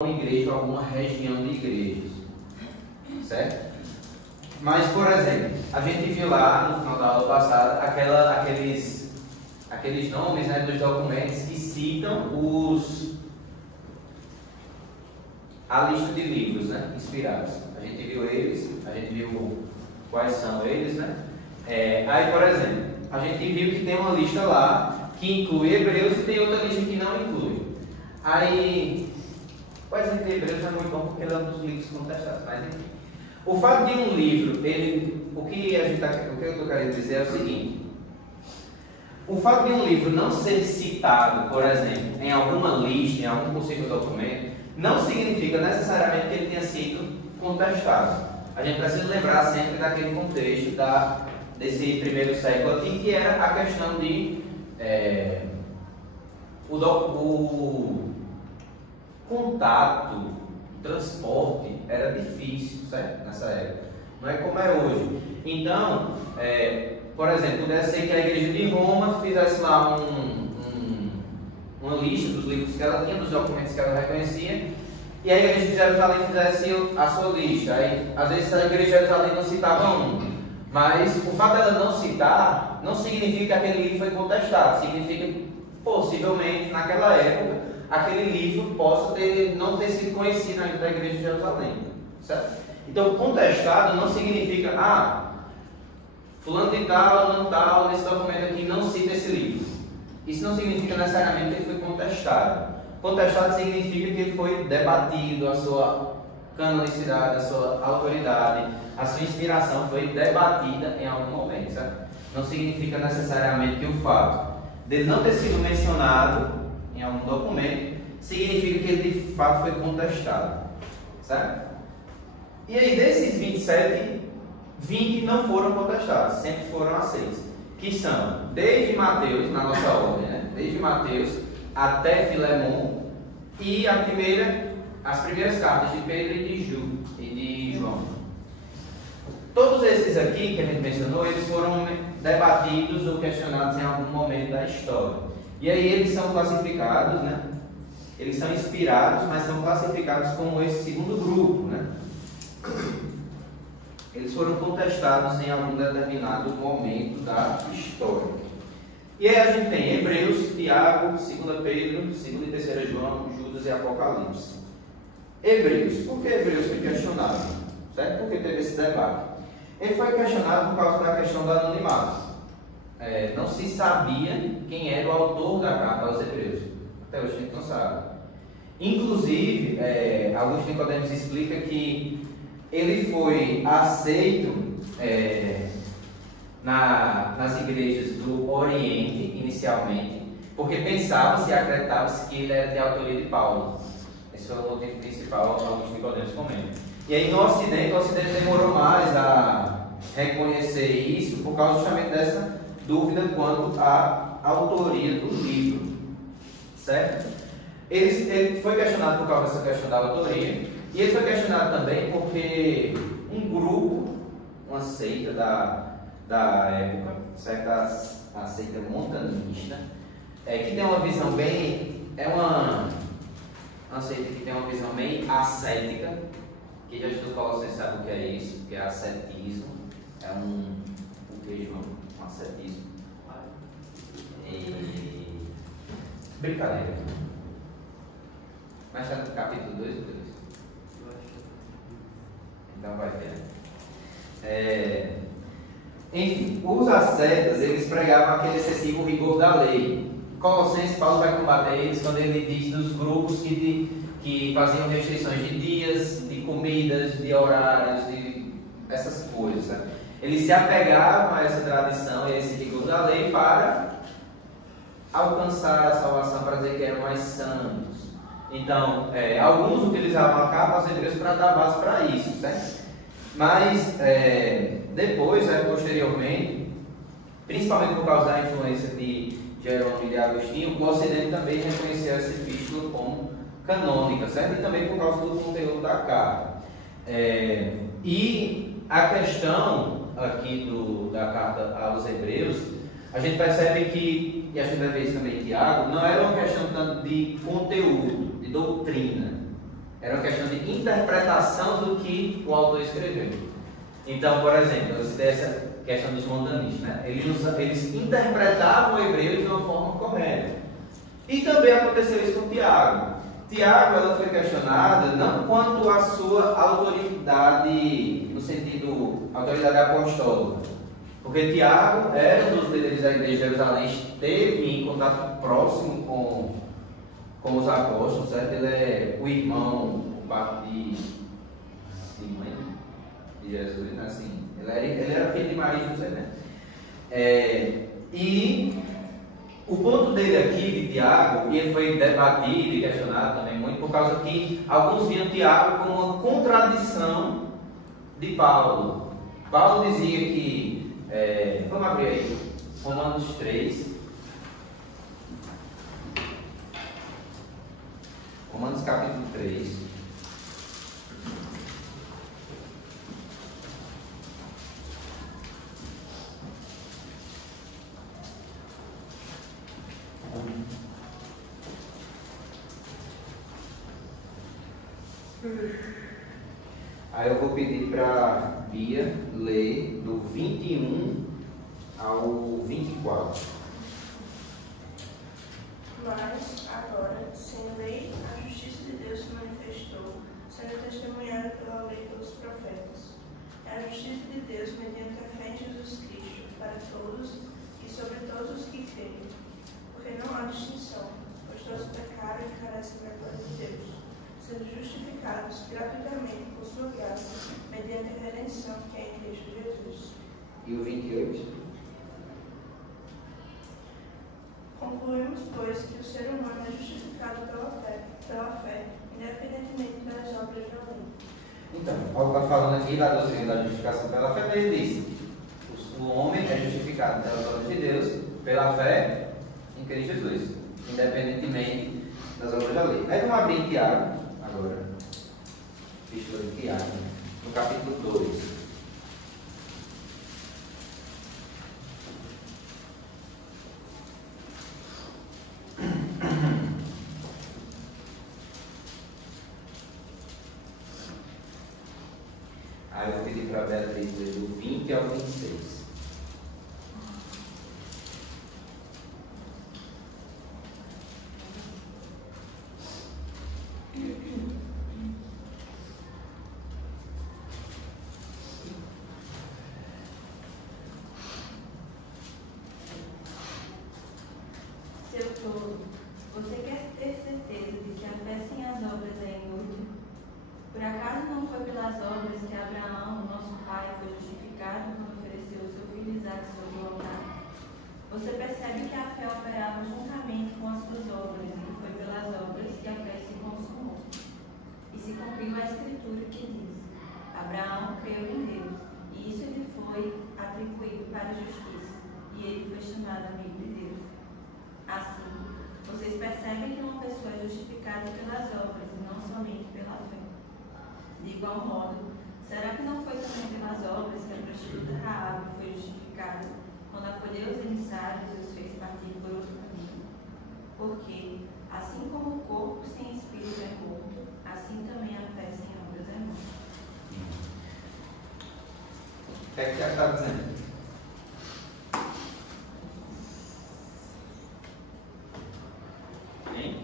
uma igreja ou alguma região de igrejas, certo? Mas, por exemplo, a gente viu lá no final da aula passada aqueles nomes, né, dos documentos que citam a lista de livros, né, inspirados. A gente viu eles, a gente viu quais são eles, né? Aí, por exemplo, a gente viu que tem uma lista lá que inclui Hebreus e tem outra lista que não inclui. Aí, o exemplo de Hebreus não é muito bom porque ele é um dos livros contestados, mas enfim. O fato de um livro, o que eu estou querendo dizer é o seguinte: o fato de um livro não ser citado, por exemplo, em alguma lista, em algum possível documento, não significa necessariamente que ele tenha sido contestado. A gente precisa lembrar sempre daquele contexto desse primeiro século aqui, que era a questão de o contato, o transporte era difícil, certo? Nessa época. Não é como é hoje. Então, por exemplo, pudesse ser que a igreja de Roma fizesse lá uma lista dos livros que ela tinha, dos documentos que ela reconhecia, e a igreja de Jerusalém fizesse a sua lista. Aí, às vezes a igreja de Jerusalém não citava um, mas o fato dela não citar não significa que aquele livro foi contestado, significa que possivelmente naquela época aquele livro possa não ter sido conhecido ainda da igreja de Jerusalém, certo? Então, contestado não significa, fulano de tal, nesse documento aqui não cita esse livro. Isso não significa necessariamente que ele foi contestado. Contestado significa que ele foi debatido, a sua canonicidade, a sua autoridade, a sua inspiração foi debatida em algum momento, certo? Não significa necessariamente que o fato dele não ter sido mencionado em algum documento significa que ele de fato foi contestado, certo? E aí, desses 27, 20 não foram contestados, sempre foram aceitos, que são desde Mateus, na nossa ordem, né? Desde Mateus até Filemon, e as primeiras cartas de Pedro e de João. Todos esses aqui que a gente mencionou, eles foram debatidos ou questionados em algum momento da história. E aí eles são classificados, né? Eles são inspirados, mas são classificados como esse segundo grupo, né? Eles foram contestados em algum determinado momento da história. E aí a gente tem Hebreus, Tiago, 2 Pedro, 2 e 3 João, Judas e Apocalipse. Hebreus. Por que Hebreus foi questionado? Certo? Por que teve esse debate? Ele foi questionado por causa da questão do anonimato. Não se sabia quem era o autor da carta aos Hebreus. Até hoje a gente não sabe. Inclusive, Augusto Nicodemos explica que ele foi aceito nas igrejas do Oriente, inicialmente, porque pensava-se e acreditava-se que ele era de autoria de Paulo. Esse foi o motivo principal, Augusto Nicodemos comenta. E aí no Ocidente, o Ocidente demorou mais a reconhecer isso por causa justamente dessa dúvida quanto à autoria do livro, certo? Ele foi questionado por causa dessa questão da autoria, e ele foi questionado também porque um grupo, uma seita da época, certo? A seita montanista, que tem uma visão bem, uma seita que tem uma visão bem ascética. Quem já estudou Colossenses sabe o que é isso, que é ascetismo. O que, João? Um ascetismo. Brincadeira. Mas está no capítulo 2 ou 3? Então vai ter. Enfim, os ascetas, eles pregavam aquele excessivo rigor da lei. Colossenses, Paulo vai combater eles quando ele diz dos grupos que faziam restrições de dias, de comidas, de horários, de essas coisas, né? Eles se apegavam a essa tradição e a esse rigor da lei para alcançar a salvação, para dizer que eram mais santos. Então, alguns utilizavam a carta aos Hebreus para dar base para isso, certo? Mas depois, posteriormente, principalmente por causa da influência de Jerônimo e de Agostinho, o Ocidente também reconheceu essa epístola como canônica, certo? E também por causa do conteúdo da carta. E a questão aqui da carta aos Hebreus, a gente percebe que, e a gente vai ver isso também em Tiago, não era uma questão tanto de conteúdo, de doutrina, Era uma questão de interpretação do que o autor escreveu. Então, por exemplo, eu citei essa questão dos mondanistas, né? Eles interpretavam o hebreu de uma forma correta. E também aconteceu isso com Tiago. Tiago, ela foi questionada não quanto à sua autoridade, no sentido, autoridade apostólica. Porque Tiago era um dos líderes da igreja de Jerusalém, esteve em contato próximo com os apóstolos, certo? Ele é o irmão, por parte de mãe de Jesus, né? Assim, ele era filho de Maria e José, né? E o ponto dele aqui, de Tiago, e ele foi debatido e questionado também muito, por causa que alguns viam Tiago como uma contradição de Paulo. Paulo dizia que, vamos abrir aí, Romanos 3. Romanos capítulo 3. Aí eu vou pedir para Bia ler do 21 ao 24. Mas, agora, sem lei, a justiça de Deus se manifestou, sendo testemunhada pela lei e pelos profetas. É a justiça de Deus mediante a fé em Jesus Cristo, para todos e sobre todos os que creem. Porque não há distinção, pois todos pecaram e carecem da glória de Deus, sendo justificados gratuitamente por sua graça, mediante a redenção que é em Cristo Jesus. E o 28? Concluímos, pois, que o ser humano é justificado pela fé, independentemente das obras da lei. Então, Paulo está falando aqui da doutrina da justificação pela fé, ele diz: o homem é justificado pelas obras de Deus, pela fé em Cristo Jesus, independentemente das obras da lei. Aí vamos abrir em Tiago, agora, Epístola de Tiago, no capítulo 2. Aí eu vou pedir para a Beatriz ler do 20 ao 26. Seu tolo, você quer ter certeza de que a fé sem as obras é inútil? Por acaso não foi pelas obras que Abraão, nosso pai, foi justificado quando ofereceu o seu filho Isaque sobre o altar? Você percebe que a fé operava juntamente com as suas obras, e foi pelas obras que a fé se consumou. E se cumpriu a escritura que diz: Abraão creu em Deus, e isso lhe foi atribuído para a justiça, e ele foi chamado amigo de Deus. Assim, vocês percebem que uma pessoa é justificada pelas obras e não somente pela fé. De igual modo, será que não foi também pelas obras que a prostituta Raabe foi justificada quando acolheu os emissários e os fez partir por outro caminho? Porque, assim como o corpo sem espírito é morto, assim também a fé sem obras é morta. O que é que Tiago está dizendo? Hein?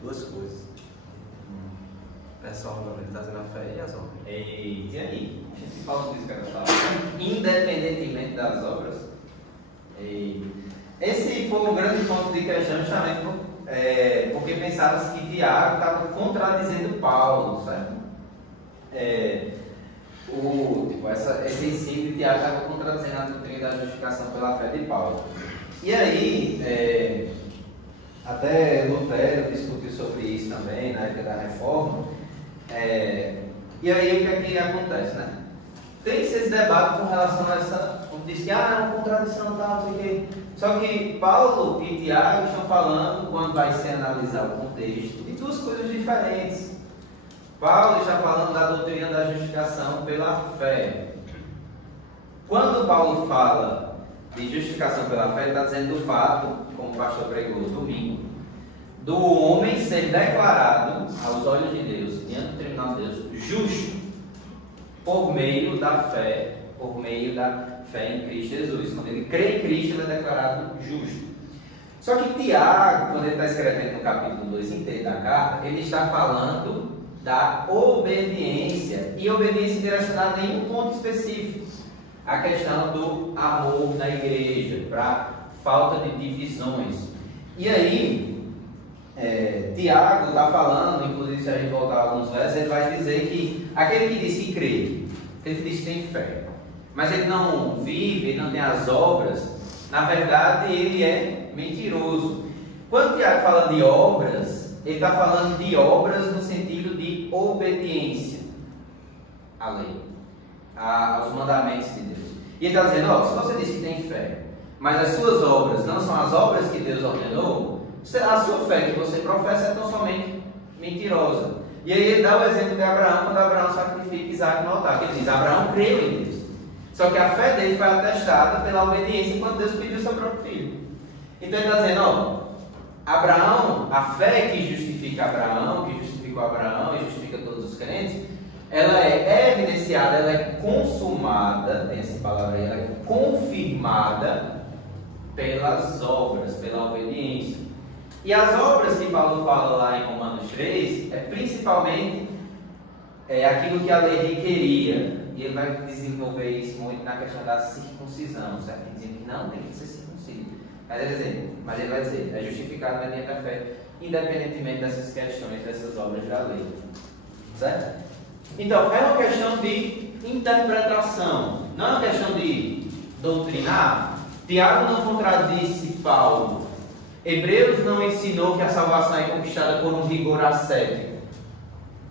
Duas coisas. Essa obra, ele está dizendo a fé e as obras. E aí? A gente fala disso que eu estava independentemente das obras. Esse foi um grande ponto de questão, justamente porque pensava-se que Tiago estava contradizendo Paulo, certo? Esse ensino de Tiago estava contradizendo a doutrina da justificação pela fé de Paulo. E aí, até Lutero discutiu sobre isso também, na época da Reforma. E aí, o que acontece, né? Tem-se esse debate com relação a essa... Diz que, é uma contradição, tal, não sei o quê. Só que Paulo e Tiago estão falando, quando vai se analisar o contexto, de duas coisas diferentes. Paulo está falando da doutrina da justificação pela fé. Quando Paulo fala de justificação pela fé, ele está dizendo do fato, como o pastor pregou domingo, do homem ser declarado aos olhos de Deus, diante do tribunal de Deus, justo por meio da fé em Cristo Jesus. Quando ele crê em Cristo, ele é declarado justo. Só que Tiago, quando ele está escrevendo no capítulo 2 inteiro da carta, ele está falando da obediência, e obediência direcionada em um ponto específico, a questão do amor na igreja, para falta de divisões. E aí, Tiago está falando, inclusive se a gente voltar a alguns versos, ele vai dizer que aquele que diz que crê, ele diz que tem fé, mas ele não vive, ele não tem as obras, na verdade ele é mentiroso. Quando Tiago fala de obras, ele está falando de obras no sentido de obediência à lei, aos mandamentos de Deus. E ele está dizendo, se você diz que tem fé, mas as suas obras não são as obras que Deus ordenou, a sua fé que você professa é tão somente mentirosa. E aí ele dá o exemplo de Abraão, quando Abraão sacrifica Isaac no altar, que ele diz, Abraão creu em Deus. Só que a fé dele foi atestada pela obediência quando Deus pediu seu próprio filho. Então ele está dizendo, Abraão, a fé que justifica Abraão, que justificou Abraão e justifica todos os crentes, ela é evidenciada, ela é consumada, tem essa palavra aí, ela é confirmada pelas obras, pela obediência. E as obras que Paulo fala lá em Romanos 3 é principalmente aquilo que a lei requeria. E ele vai desenvolver isso muito na questão da circuncisão, certo? Dizendo que não tem que ser circunciso. Mas ele vai dizer, é justificado mediante a fé, independentemente dessas questões, dessas obras da lei. Certo? Então, é uma questão de interpretação, não é uma questão de doutrinar. Tiago não contradisse Paulo. Hebreus não ensinou que a salvação é conquistada por um rigor ascético.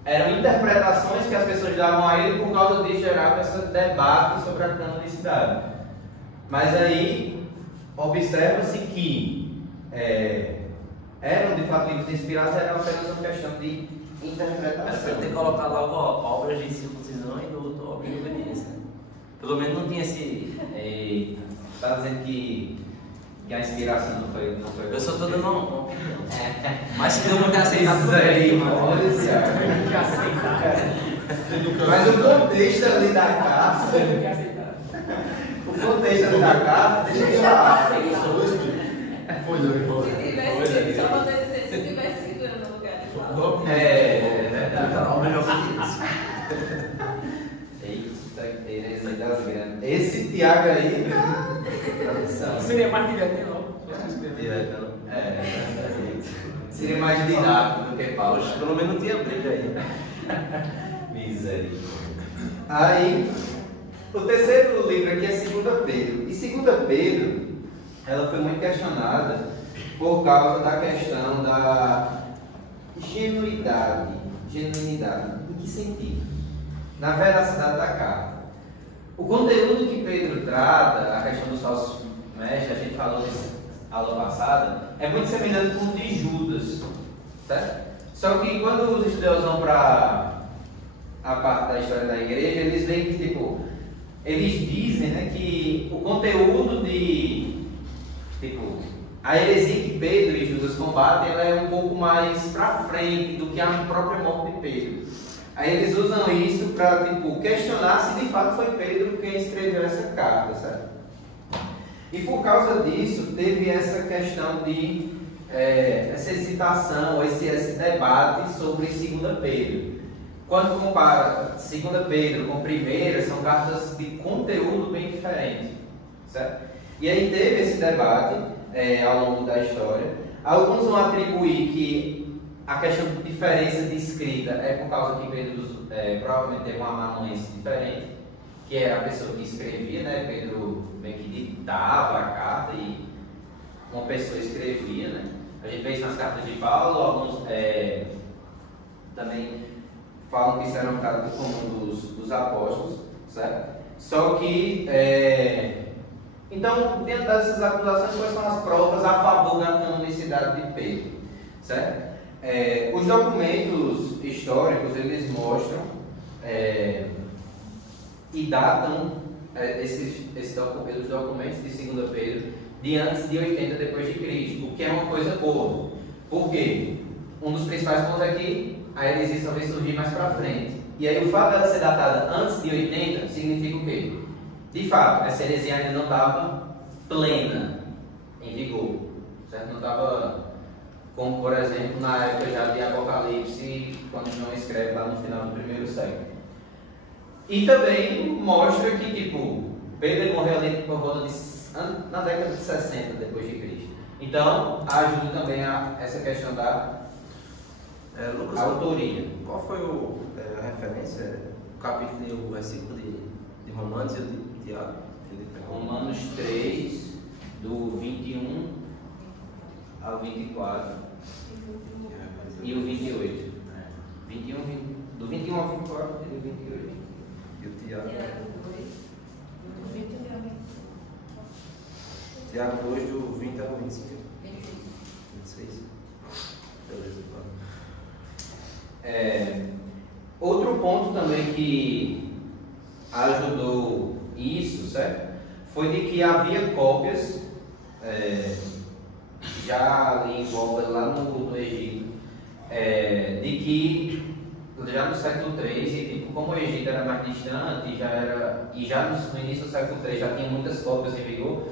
Eram interpretações que as pessoas davam a ele por causa de gerar esse debate sobre a canonicidade. Mas aí, observa-se que eram de fato livros inspirados, era apenas uma questão de interpretação. Você tem que colocar logo obras de circuncisão e do outro obra de obediência. Pelo menos não tinha esse. Está dizendo que a inspiração não foi. Eu só estou dando uma opinião. Mas se não aceitar, tudo bem. Mas o contexto ali da carta. O contexto ali da carta, deixa eu falar. Só para dizer, se tivesse sido eu no lugar de Paulo. Eita, das grandes. Esse Tiago aí. Seria mais direto, não? Seria mais didático do que Paulo. Pelo menos não tinha briga aí. Misericórdia. Aí, o terceiro livro aqui é 2 Pedro. E 2 Pedro, ela foi muito questionada por causa da questão da genuinidade. Em que sentido? Na veracidade da carta. O conteúdo que Pedro trata, a questão dos falsos mestres, a gente falou nessa aula passada, é muito semelhante com o de Judas, certo? Só que quando os estudiosos vão para a parte da história da igreja, eles veem que, eles dizem, né, que o conteúdo de, a heresia que Pedro e Judas combatem, ela é um pouco mais para frente do que a própria morte de Pedro. Aí eles usam isso para questionar se de fato foi Pedro quem escreveu essa carta, certo? E por causa disso, teve essa questão de essa hesitação, esse debate sobre 2 Pedro. Quando compara 2 Pedro com 1, são cartas de conteúdo bem diferente, certo? E aí teve esse debate ao longo da história. Alguns vão atribuir que a questão de diferença de escrita é por causa que Pedro provavelmente teve uma amanuense diferente, que era a pessoa que escrevia, né? Pedro meio que ditava a carta e uma pessoa escrevia, né? A gente vê isso nas cartas de Paulo, alguns também falam que isso era um caso comum dos apóstolos, certo? Só que, então, dentro dessas acusações, quais são as provas a favor da canonicidade de Pedro, certo? Os documentos históricos, eles mostram e datam os documentos de 2 Pedro de antes de 80 depois de Cristo, o que é uma coisa boa. Por quê? Um dos principais pontos é que a heresia só vai surgir mais para frente. E aí o fato dela ser datada antes de 80 significa o quê? De fato, essa heresia ainda não estava plena, em vigor. Certo? Não estava, como por exemplo, na época já de Apocalipse, quando João escreve lá no final do primeiro século. E também mostra que, tipo, Pedro morreu ali por volta na década de 60 depois de Cristo. Então, ajuda também a essa questão da Lucas, autoria. Qual foi a referência? O capítulo e o versículo de Romanos e o de Tiago? Romanos 3, do 21 ao 24 e o 28. 21, do 21 ao 24 e o 28. E o Tiago? Tiago 2, do 20 ao 25. Tiago 2, do 20 ao 25. 26. 26. Beleza, claro. Outro ponto também que ajudou isso, certo? Foi de que havia cópias já ali em volta, lá no Egito, de que já no século III, e tipo, como o Egito era mais distante, e já no início do século III já tinha muitas cópias em vigor,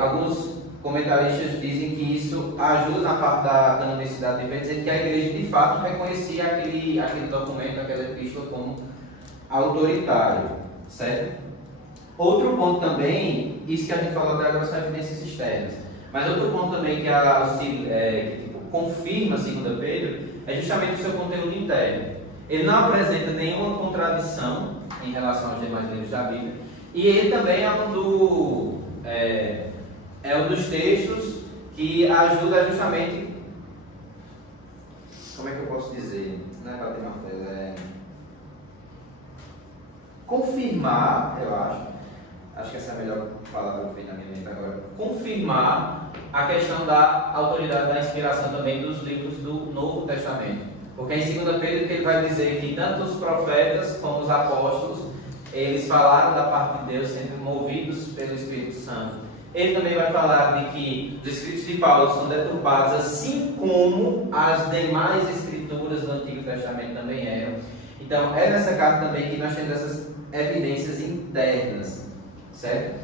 alguns comentaristas dizem que isso ajuda na parte da canonicidade, vai dizer que a igreja de fato reconhecia aquele documento, aquela epístola como autoritário, certo? Outro ponto também, isso que a gente falou até agora são evidências externas, mas outro ponto também que confirma, segundo Pedro, é justamente o seu conteúdo interno. Ele não apresenta nenhuma contradição em relação aos demais livros da Bíblia, e ele também é um dos textos que ajuda justamente, como é que eu posso dizer? Não é bater martelo, confirmar, eu acho que essa é a melhor palavra que vem na minha mente agora, confirmar a questão da autoridade da inspiração também dos livros do Novo Testamento. Porque em 2 Pedro que ele vai dizer que tanto os profetas como os apóstolos, eles falaram da parte de Deus sendo movidos pelo Espírito Santo. Ele também vai falar de que os escritos de Paulo são deturpados, assim como as demais escrituras do Antigo Testamento também eram. Então, é nessa carta também que nós temos essas evidências internas, certo?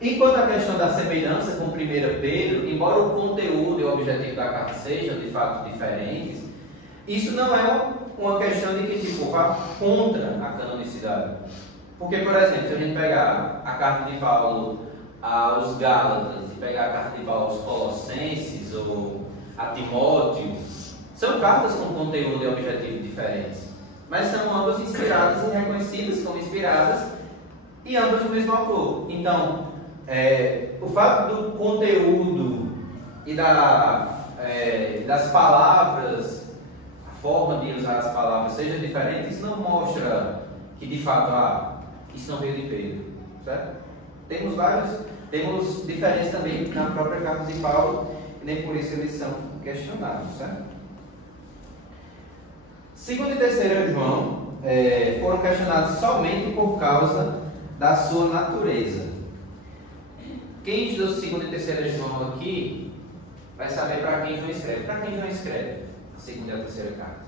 E quanto à questão da semelhança com 1 Pedro, embora o conteúdo e o objetivo da carta sejam de fato diferentes, isso não é uma questão de que tipo, vá contra a canonicidade. Porque, por exemplo, se a gente pegar a carta de Paulo aos Gálatas e pegar a carta de Paulo aos Colossenses ou a Timóteo, são cartas com conteúdo e objetivo diferentes, mas são ambas inspiradas e reconhecidas como inspiradas e ambas do mesmo autor. Então, o fato do conteúdo e das palavras, a forma de usar as palavras seja diferente, isso não mostra que de fato isso não veio de Pedro, certo? Temos diferenças também na própria carta de Paulo, e nem por isso eles são questionados, certo? 2º e 3º João foram questionados somente por causa da sua natureza. Quem estudou 2º e 3º João aqui vai saber para quem João escreve. Para quem João escreve a 2ª e a 3ª carta?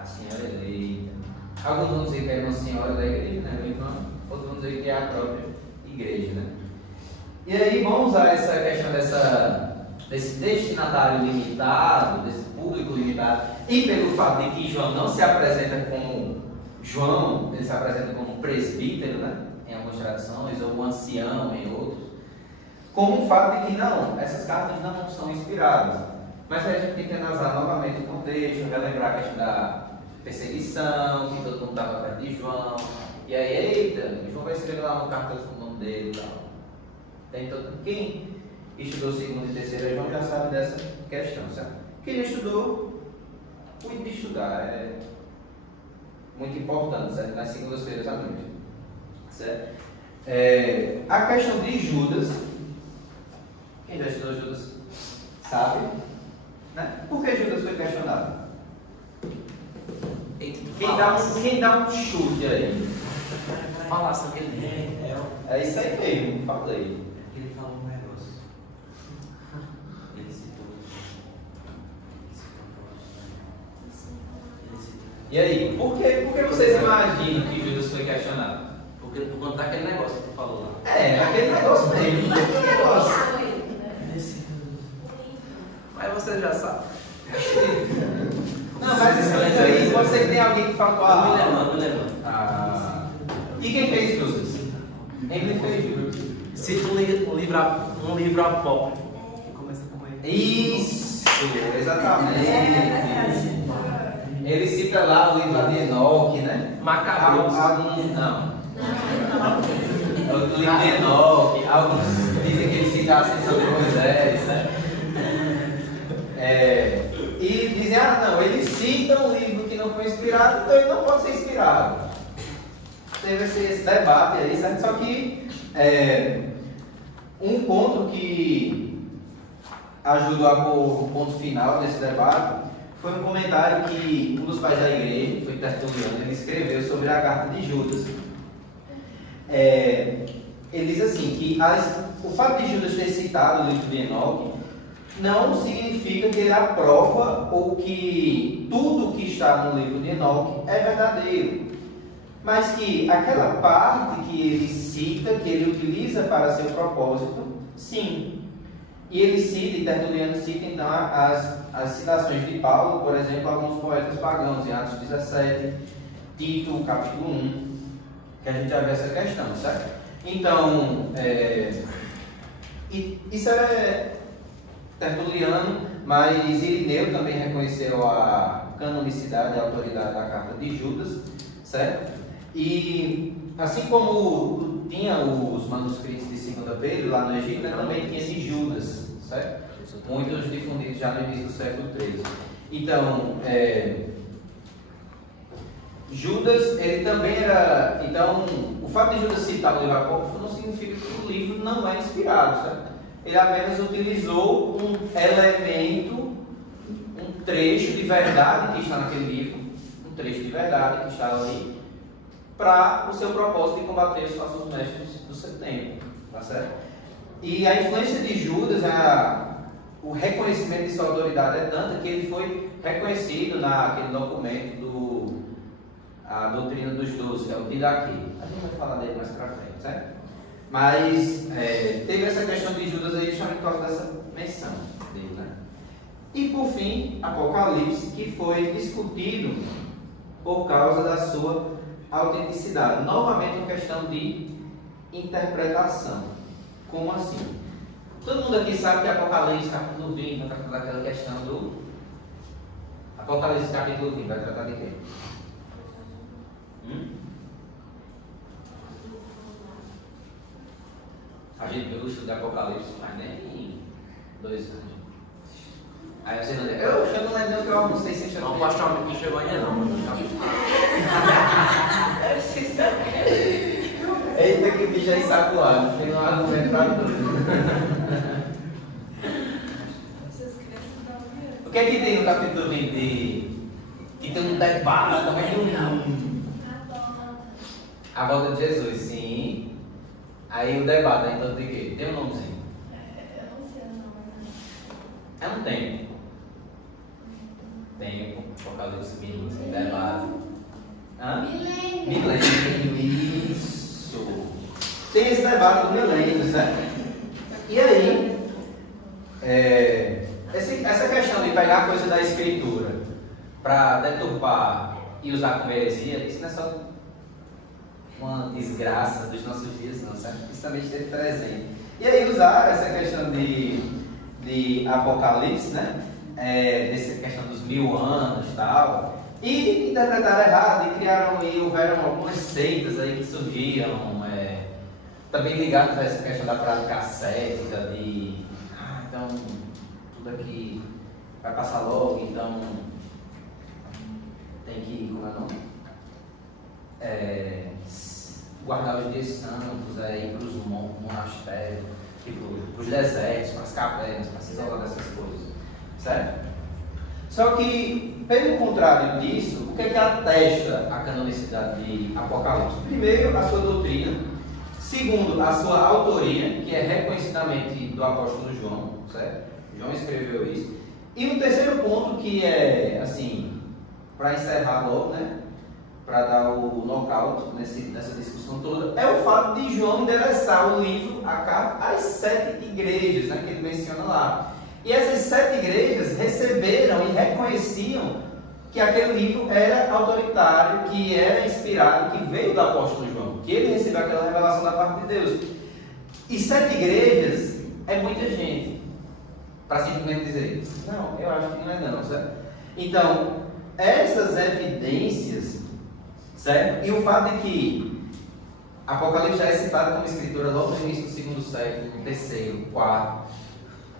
A senhora eleita. Alguns vão dizer que é uma senhora da igreja, né, meu irmão? Outros vão dizer que é a própria igreja, né? E aí vamos usar essa questão desse destinatário limitado, desse público limitado, e pelo fato de que João não se apresenta como João, ele se apresenta como presbítero, né? Em algumas traduções, ou ancião em outros, como um fato de que não, essas cartas não são inspiradas. Mas a gente tem que analisar novamente o contexto, relembrar a questão da perseguição, que todo mundo estava perto de João, e aí, eita, João vai escrever lá uma carta com o nome dele e tal. Então, quem estudou 2º e 3º João já sabe dessa questão, certo? Quem estudou, cuide de estudar, é muito importante, certo? Nas segundas-feiras à noite, certo? A questão de Judas, quem já estudou Judas sabe, né? Por que Judas foi questionado? Quem dá um chute aí? Falasse aquele É isso aí mesmo, falei. Ele falou um negócio. E aí, por que vocês imaginam que Judas foi questionado? Porque por conta daquele negócio que tu falou lá. É, aquele negócio mesmo, aquele negócio. Mas você já sabe. Não, mas explica aí, pode ser que tem alguém que faltou a Me levando. Ah. E quem fez Judas? Emily fez Judas. Cita um livro apócrifo que começa com ele. Isso, exatamente. Ele cita lá o livro de Enoque, né? Macabeus. Não. O livro de Enoque. Alguns dizem que ele cita a ascensão de Moisés, né? E dizem, não, ele cita um livro que não foi inspirado, então ele não pode ser inspirado. Teve esse debate aí, certo? Só que um ponto que ajudou a pôr o ponto final desse debate foi um comentário que um dos pais da igreja, foi Tertuliano, ele escreveu sobre a carta de Judas. Ele diz assim, que o fato de Judas ter citado o livro de Enoque não significa que ele aprova ou que tudo que está no livro de Enoque é verdadeiro, mas que aquela parte que ele cita, que ele utiliza para seu propósito, sim. E ele cita, e Tertuliano cita então as citações de Paulo, por exemplo, alguns poetas pagãos, em Atos 17, Tito, capítulo 1, que a gente já vê essa questão, certo? Então, isso é Tertuliano, mas Irineu também reconheceu a canonicidade e a autoridade da carta de Judas, certo? E assim como tinha os manuscritos de 2 Pedro lá no Egito, também tinha de Judas, certo? Muitos difundidos já no início do século XIII. Então, Judas, ele também era... Então, o fato de Judas citar o livro apócrifo não significa que o livro não é inspirado, certo? Ele apenas utilizou um elemento, um trecho de verdade que está naquele livro, um trecho de verdade que está ali, para o seu propósito de combater os falsos mestres do seu tempo, tá certo? E a influência de Judas, o reconhecimento de sua autoridade é tanta que ele foi reconhecido naquele documento a doutrina dos 12, que é o Didaquê. A gente vai falar dele mais para frente, certo? Mas teve essa questão de Judas aí justamente por causa dessa menção dele, né? E por fim, Apocalipse, que foi discutido por causa da sua autenticidade. Novamente uma questão de interpretação. Como assim? Todo mundo aqui sabe que Apocalipse capítulo 20 vai tratar daquela questão do... Apocalipse capítulo 20 vai tratar de quê? A gente viu o estudo de Apocalipse, mas nem 2 anos. Aí você não lembra. Eu não lembro que eu almocei sexta-feira. Não, o pastor não chegou ainda não. Eita, que bicho é ensaboado. Tem um argumento pra tudo. O que é que tem no capítulo 20? Que tem um debate também. A volta de Jesus, sim. Aí o debate é em torno de quê? Tem um nomezinho? Eu não sei o nome. É um tempo. Tempo, Apocalipse 20, debate. Milênio, isso. Tem esse debate do milênio, certo? E aí, essa questão de pegar a coisa da escritura para deturpar e usar como heresia, isso não é só uma desgraça dos nossos dias, não, certo? Isso também esteve presente. E aí usar essa questão de Apocalipse, né? Dessa questão dos 1000 anos e tal, e interpretaram errado, e criaram e houveram algumas seitas aí que surgiram, também ligadas a essa questão da prática ascética, de então tudo aqui vai passar logo, então tem que, como é o nome? Guardar os dias santos, ir para os monastérios, para os desertos, para as cavernas, para se isolar dessas coisas, certo? Só que, pelo contrário disso, o que é que atesta a canonicidade de Apocalipse? Primeiro, a sua doutrina. Segundo, a sua autoria, que é reconhecidamente do apóstolo João, certo? João escreveu isso. E um terceiro ponto que é, assim, para encerrar logo, né? Para dar o nocaute nessa discussão toda, é o fato de João endereçar o livro, a carta, às 7 igrejas, né, que ele menciona lá. E essas 7 igrejas receberam e reconheciam que aquele livro era autoritário, que era inspirado, que veio do apóstolo João, que ele recebeu aquela revelação da parte de Deus. E 7 igrejas é muita gente, para simplesmente dizer, não, eu acho que não é não, certo? Então, essas evidências, certo? E o fato de que Apocalipse já é citado como escritura logo no início do segundo século, terceiro, quarto,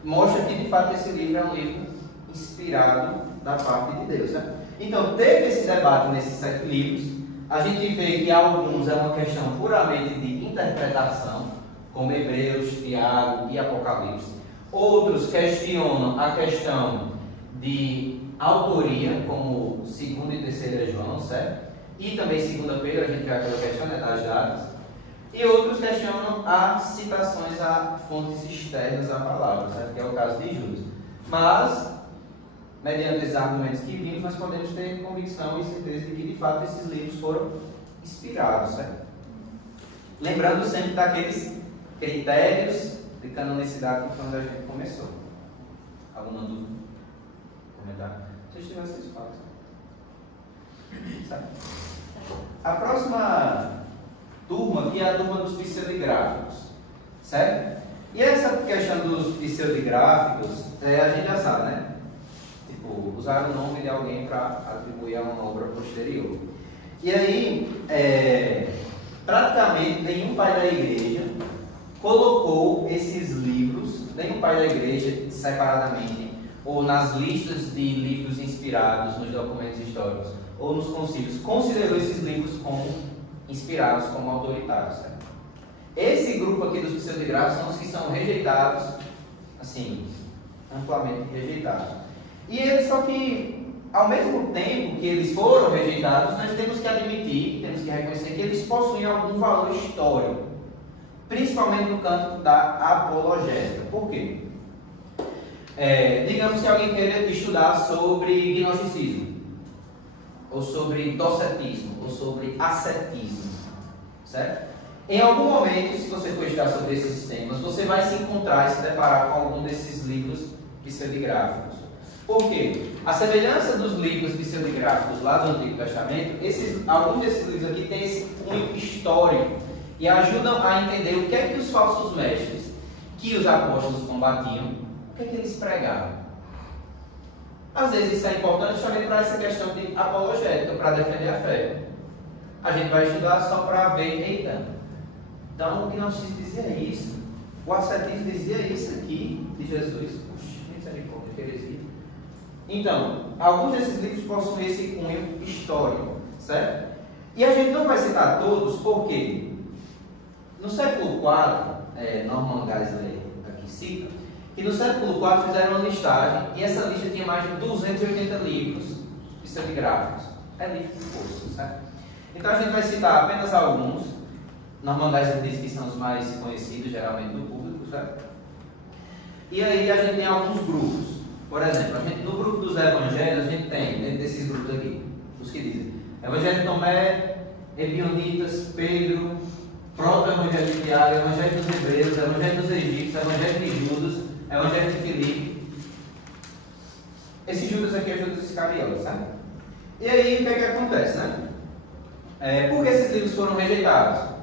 mostra que de fato esse livro é um livro inspirado da parte de Deus, certo? Então, teve esse debate nesses 7 livros. A gente vê que alguns é uma questão puramente de interpretação, como Hebreus, Tiago e Apocalipse. Outros questionam a questão de autoria, como 2ª e 3ª João, certo? E também 2 Pedro, a gente vê aquela questão, né, das datas. E outros questionam as citações a fontes externas à palavra, certo? Que é o caso de Judas. Mas, mediante esses argumentos que vimos, nós podemos ter convicção e certeza de que, de fato, esses livros foram inspirados, certo? Lembrando sempre daqueles critérios de canonicidade que foi onde a gente começou. Alguma dúvida? Comentário? Se tiver, vocês falam. Certo? A próxima turma aqui é a turma dos pseudográficos, certo? E essa questão dos pseudográficos, a gente já sabe, né? Tipo, usar o nome de alguém para atribuir a uma obra posterior. E aí, praticamente nenhum pai da igreja colocou esses livros, nenhum pai da igreja separadamente, ou nas listas de livros inspirados nos documentos históricos, ou nos concílios, considerou esses livros como inspirados, como autoritários. Certo? Esse grupo aqui dos pseudográficos são os que são rejeitados, assim, amplamente rejeitados. E eles, só que, ao mesmo tempo que eles foram rejeitados, nós temos que admitir, temos que reconhecer que eles possuem algum valor histórico, principalmente no campo da apologética. Por quê? Digamos que alguém queira estudar sobre gnosticismo, ou sobre docetismo, ou sobre ascetismo, certo? Em algum momento, se você for estudar sobre esses temas, você vai se encontrar e se deparar com algum desses livros pseudográficos. Por quê? A semelhança dos livros pseudográficos lá do Antigo Testamento, alguns desses livros aqui têm esse cunho histórico e ajudam a entender o que é que os falsos mestres, que os apóstolos combatiam, o que é que eles pregavam. Às vezes isso é importante justamente para essa questão de apologética, para defender a fé. A gente vai estudar só para ver, eita, então o gnosticismo dizia isso, o ascetismo dizia isso aqui de Jesus. Puxa, misericórdia, que heresia. Então, alguns desses livros possuem esse cunho histórico, certo? E a gente não vai citar todos, porque no século IV, Norman Geisler aqui cita, que no século IV fizeram uma listagem, e essa lista tinha mais de 280 livros pseudográficos. É livro de força, certo? Então a gente vai citar apenas alguns. Norman Geisler diz que são os mais conhecidos, geralmente, do público, certo? E aí a gente tem alguns grupos. Por exemplo, no grupo dos evangelhos, a gente tem, dentro desses grupos aqui, os que dizem Evangelho de Tomé, Ebionitas, Pedro, Proto-Evangelho de Tiago, Evangelho dos Hebreus, Evangelho dos Egípcios, Evangelho de Judas, Evangelho de Filipe. Esse Judas aqui é Judas Iscariotes, sabe? E aí, o que é que acontece, né? Por que esses livros foram rejeitados?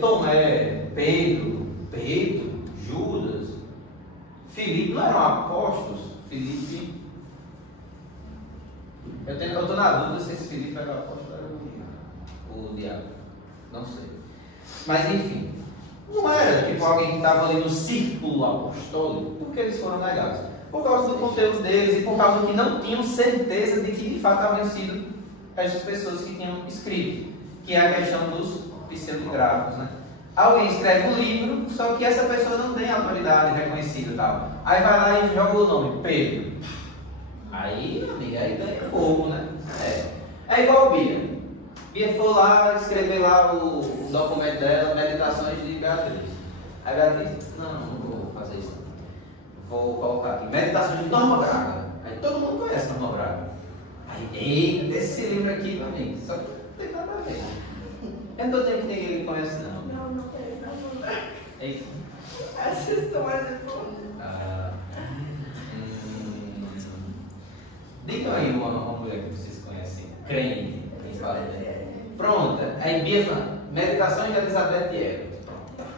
Tomé, Pedro, Judas, Filipe não eram apóstolos? Filipe. Eu estou na dúvida se esse Filipe era apóstolo ou o diabo. Não sei. Mas enfim. Não era tipo alguém que estava ali no círculo apostólico. Por que eles foram negados? Por causa do conteúdo deles e por causa que não tinham certeza de que de fato haviam sido essas pessoas que tinham escrito. Que é a questão dos pseudográficos, né? Alguém escreve um livro, só que essa pessoa não tem autoridade reconhecida e tal. Aí vai lá e joga o nome, Pedro. Aí, amiga, aí ganha pouco, né? É igual Bia. Bia foi lá escrever lá o documento dela, Meditações de Beatriz. Aí Beatriz disse, não vou fazer isso. Vou colocar aqui, Meditações de Norma Braga. Aí todo mundo conhece Norma Braga. Aí, esse livro aqui, meu amigo, só que não tem nada a ver. Eu não tô dizendo que ninguém lhe conhece, não. Não tem, não. É isso. Essa história é boa. Diga aí uma mulher que vocês conhecem, crente, quem fala, né? Pronto, aí mesma, meditação de Elizabeth Eckert. Pronto.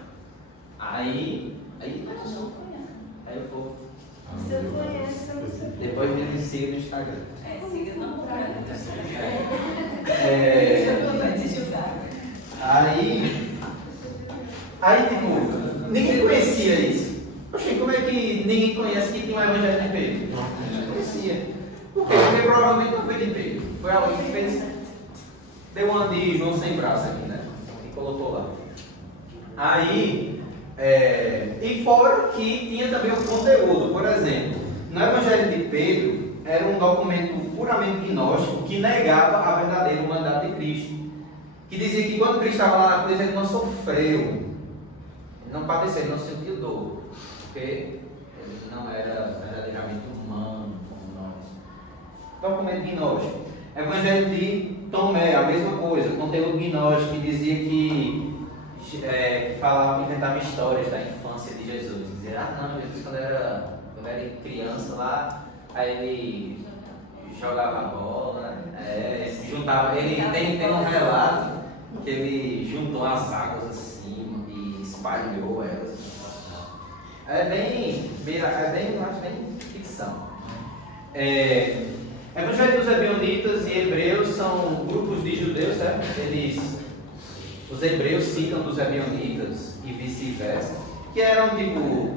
Aí o povo. Se eu conheço, eu não sei. Depois me siga no Instagram. Siga não pra Aí, tipo, ninguém conhecia isso. Poxa, como é que ninguém conhece que tem um evangelho de Pedro? Não conhecia. Por quê? Porque provavelmente não foi de Pedro. Foi alguém que fez. Deu uma de João sem braço aqui, né? E colocou lá. Aí, e fora que tinha também o conteúdo. Por exemplo, no Evangelho de Pedro, era um documento puramente gnóstico que negava a verdadeira humanidade de Cristo. Que dizia que quando Cristo estava lá na cruz, ele não sofreu, ele não padeceu, ele não sentiu dor, porque ele não era verdadeiramente humano como nós. Documento gnóstico. Evangelho de Tomé, a mesma coisa, conteúdo gnóstico que dizia que falava, inventava histórias da infância de Jesus. Dizia, não, Jesus quando era criança lá, aí ele jogava bola, juntava, ele tem um relato que ele juntou as águas assim e espalhou elas. É bem ficção. Evangelho dos Ebionitas e Hebreus são grupos de judeus, certo? Os hebreus citam dos Ebionitas e vice-versa, que eram tipo,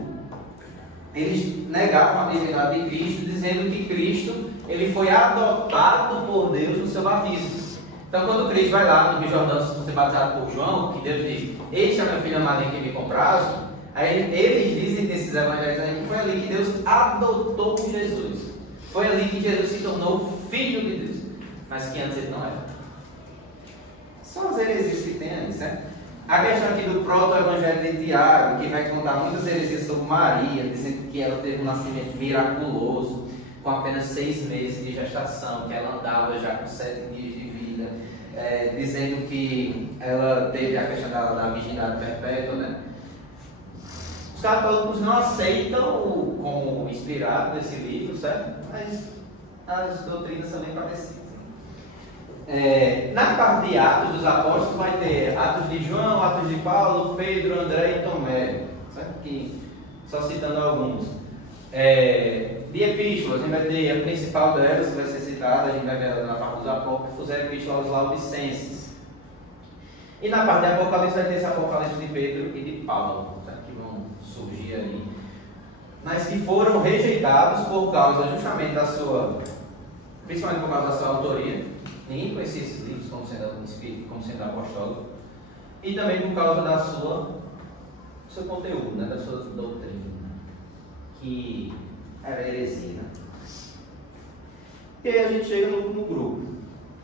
eles negavam a divindade de Cristo, dizendo que Cristo ele foi adotado por Deus no seu batismo. Então, quando Cristo vai lá no Rio Jordão ser batizado por João, que Deus diz: "Este é meu filho amado em quem me comprazo", aí eles dizem nesses evangelhos aí que foi ali que Deus adotou Jesus. Foi ali que Jesus se tornou filho de Deus, mas que antes ele não era. São as heresias que tem ali, certo? A questão aqui do proto-evangelho de Tiago, que vai contar muitas heresias sobre Maria, dizendo que ela teve um nascimento miraculoso, com apenas 6 meses de gestação, que ela andava já com 7 dias de vida, dizendo que ela teve a questão da virgindade perpétua, né? Os católicos não aceitam como inspirado desse livro, certo? Mas as doutrinas são bem parecidas. Na parte de Atos dos Apóstolos vai ter Atos de João, Atos de Paulo, Pedro, André e Tomé, certo? Que, só citando alguns. De epístolas, a gente vai ter a principal delas, que vai ser citada, a gente vai ver ela na parte dos Apócrifos, é a epístola aos Laodicenses. E na parte de Apocalipse vai ter esse Apocalipse de Pedro e de Paulo, certo? Que vão surgir ali. Mas que foram rejeitados por causa justamente da sua, principalmente por causa da sua autoria. Ninguém conhecia esses livros como sendo apostólico. E também por causa do seu conteúdo, né? Da sua doutrina, né? Que era heresia, né? E aí a gente chega no grupo,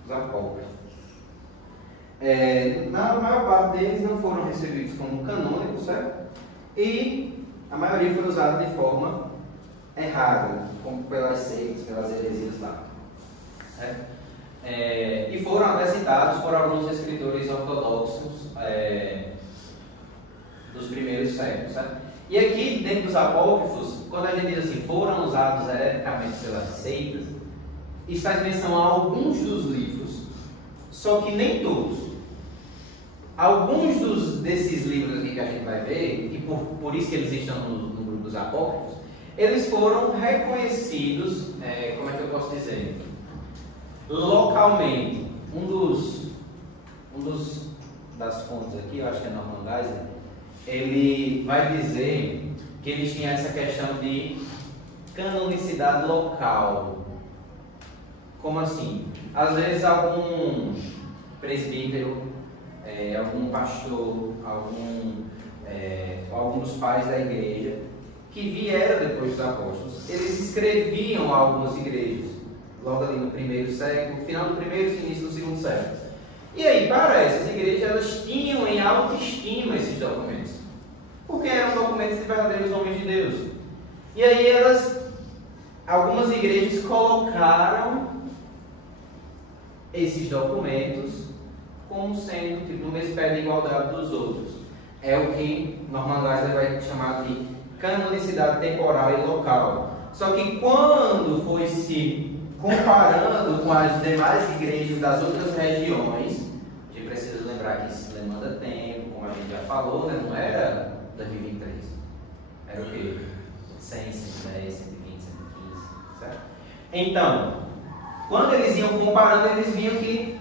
os apócrifos. Na maior parte deles não foram recebidos como canônicos, certo? E a maioria foi usada de forma errada, como pelas seitas, pelas heresias lá. Certo? E foram até citados por alguns escritores ortodoxos dos primeiros séculos. Certo? E aqui, dentro dos apócrifos, quando a gente diz assim, foram usados hereticamente pelas seitas, isso faz menção a alguns dos livros, só que nem todos. Alguns desses livros aqui que a gente vai ver, e por isso que eles estão no grupo dos apócrifos, eles foram reconhecidos, como é que eu posso dizer? Localmente. Das fontes aqui, eu acho que é Norman Geisler, ele vai dizer que eles tinham essa questão de canonicidade local. Como assim? Às vezes algum presbítero, algum pastor, algum dos pais da igreja, que vieram depois dos apóstolos, eles escreviam algumas igrejas, logo ali no primeiro século, final do primeiro e início do segundo século. E aí, para essas igrejas, elas tinham em autoestima esses documentos, porque eram documentos de verdadeiros homens de Deus. E aí algumas igrejas colocaram esses documentos como sendo tipo, no mesmo pé de igualdade dos outros. É o que Norman Geisler vai chamar de canonicidade temporal e local. Só que quando foi se comparando com as demais igrejas das outras regiões, a gente precisa lembrar que isso demanda tempo, como a gente já falou, né? Não era 2023. Era o quê? 100, 110, 120, 115, certo? Então, quando eles iam comparando, eles viam que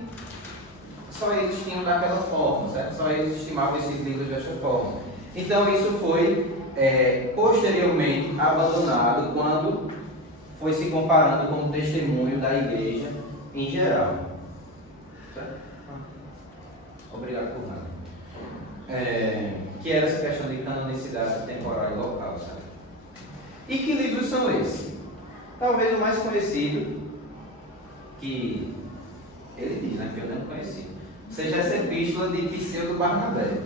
só eles tinham daquela forma, certo? Só eles estimavam esses livros dessa forma. Então, isso foi posteriormente abandonado quando foi se comparando com o testemunho da igreja em geral. Certo? Obrigado por nada. Que era essa questão de canonicidade temporal e local, sabe? E que livros são esses? Talvez o mais conhecido, que ele diz, né, que eu não conheci, seja essa epístola de Pseudo Barnabé.